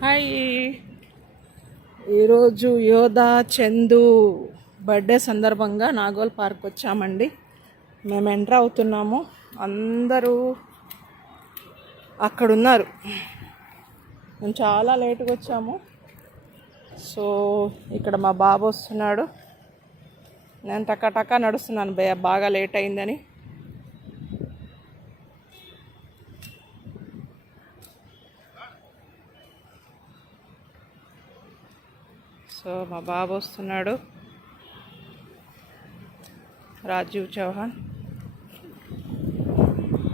Hi, ఈరోజు యోధా Chandu birthday సందర్భంగా నాగోల్ పార్క్ వచ్చామండి. మేము ఎంటర్ అవుతున్నాము, అందరూ అక్కడున్నారు. మేము చాలా లేటుగా వచ్చాము. సో ఇక్కడ మా బాబు వస్తున్నాడు. నేను టకా నడుస్తున్నాను బాగా లేట్ అయిందని. సో మా బాబు వస్తున్నాడు, రాజీవ్ చౌహాన్.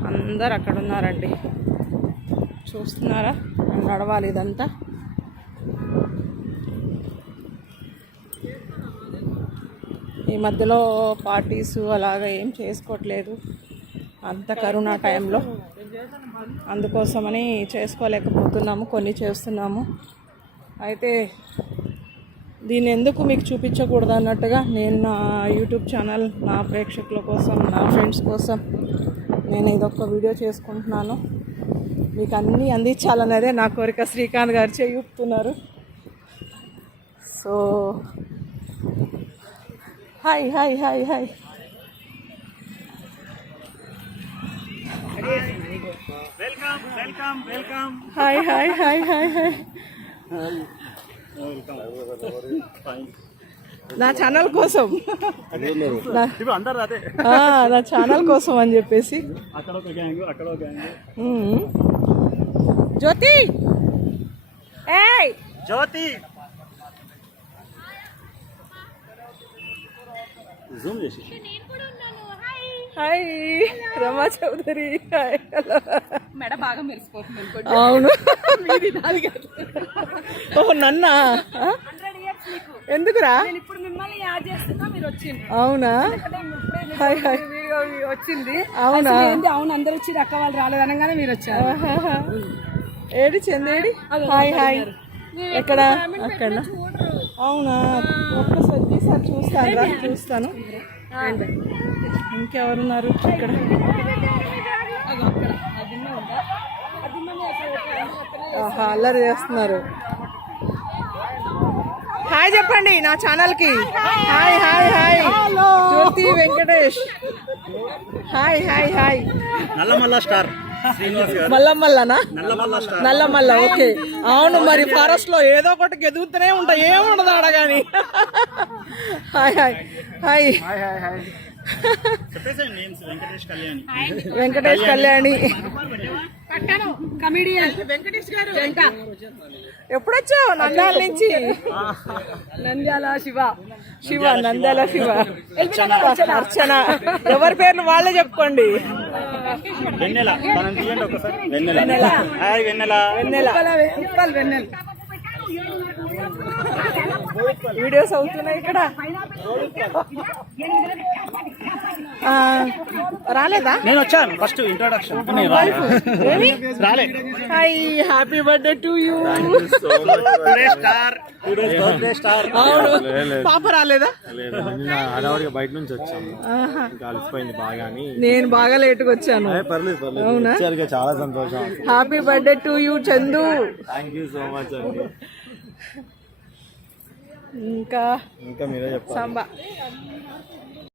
అందరు అక్కడ ఉన్నారండి, చూస్తున్నారా? నడవాలి ఇదంతా. ఈ మధ్యలో పార్టీస్ అలాగా ఏం చేసుకోవట్లేదు, అంత కరోనా టైంలో. అందుకోసమని చేసుకోలేకపోతున్నాము, కొన్ని చేస్తున్నాము. అయితే దీన్ని ఎందుకు మీకు చూపించకూడదు అన్నట్టుగా నేను నా యూట్యూబ్ ఛానల్, నా ప్రేక్షకుల కోసం, నా ఫ్రెండ్స్ కోసం నేను ఇదొక వీడియో చేసుకుంటున్నాను. మీకు అన్నీ అందించాలనేదే నా కోరిక. శ్రీకాంత్ గారు చేయూపుతున్నారు. So hi hi hi hi hi hi hi hi hi. నా ఛానల్ కోసం, నా ఛానల్ కోసం అని చెప్పేసి. జ్యోతి, ఏయ్ జ్యోతి, జూమ్ చేసి. Hi Rama Chowdary. Hi, hello. మెడ బాగా మెరిసిపోతుంది. అవును. ఓహో, నన్నా? ఎందుకురా? ఇప్పుడు మిమ్మల్ని యాడ్ చేస్తున్నా, మీరు వచ్చింది. అవునా? హాయ్ హాయ్ వచ్చింది. అవునా? అవును, అందరు వచ్చి అక్క వాళ్ళు రాలేదు అనగానే మీరు వచ్చారు. ఏడి చందేడి? Hi hi. ఎక్కడ? అక్కడ. అవునా? ఒక్కసారి చూస్తాను. ఇంకెవరున్నారు ఇక్కడ? అల్లరి చేస్తున్నారు. హాయ్ చెప్పండి నా ఛానల్కి. Hi hi hi. Jyoti Venkatesh. Hi hi hi. Nallamala star మల్లమల్లనా? నల్లమల్ల. ఓకే. అవును, మరి ఫారెస్ట్ లో ఏదో ఒకటి గెదుగుతూనే ఉంటాయి, ఏముండదు ఆడ కానీ. Hi hi hi. Venkatesh Kalyani. Comedian Venkatesh గారు. ఎప్పుడొచ్చావు? నంద్యాల నుంచి. నంద్యాల శివ. నంద్యాల శివ. అర్చన. ఎవరి పేర్లు వాళ్ళే చెప్పుకోండి. వెన్నెల. వీడియోస్ అవుతున్నాయి ఇక్కడ. రాలేదా? నేను వచ్చాను ఫస్ట్ ఇంట్రొడక్షన్. రాలే. Hi, happy birthday to you. అవును, పాప రాలేదా? హడావుడిగా బయట నుంచి వచ్చాము, కలిసిపోయింది బాగా. నేను బాగా లేటుగా వచ్చాను. అవునా? చాలా సంతోషం. Happy birthday to you Chandu. Thank you so much అండి. ఇంకా మీరే చెప్పండి. సాంబా.